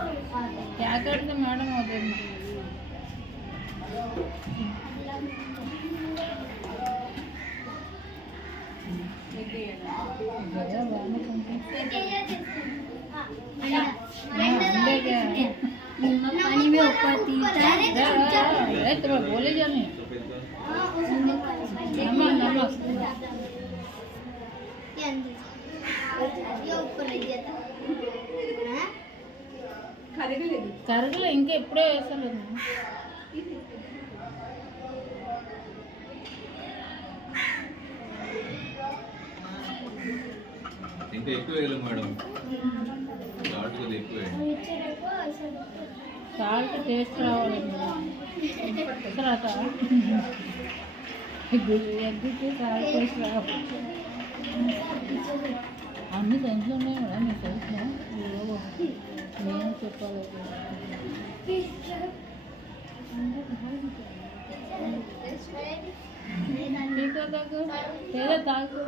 क्या करते मैडम होते पानी में ऊपर तुम्हें बोले जाने नमक नमक కరగలే ఇంకా ఎప్పుడే వేసాను ఇంకా ఎక్కువ వేయలేం మేడం సాల్ట్ కొద్దిగా ఎక్కువ సాల్ట్ టేస్ట్ రావాలి తర్వాత ఎగ్గుకి సాల్ట్ టేస్ట్ రావాలి అన్ని సెన్స్ ఉన్నాయి మేడం మీకు తెలిసిన నేను చెప్పాలి తాగు లేదా తాగు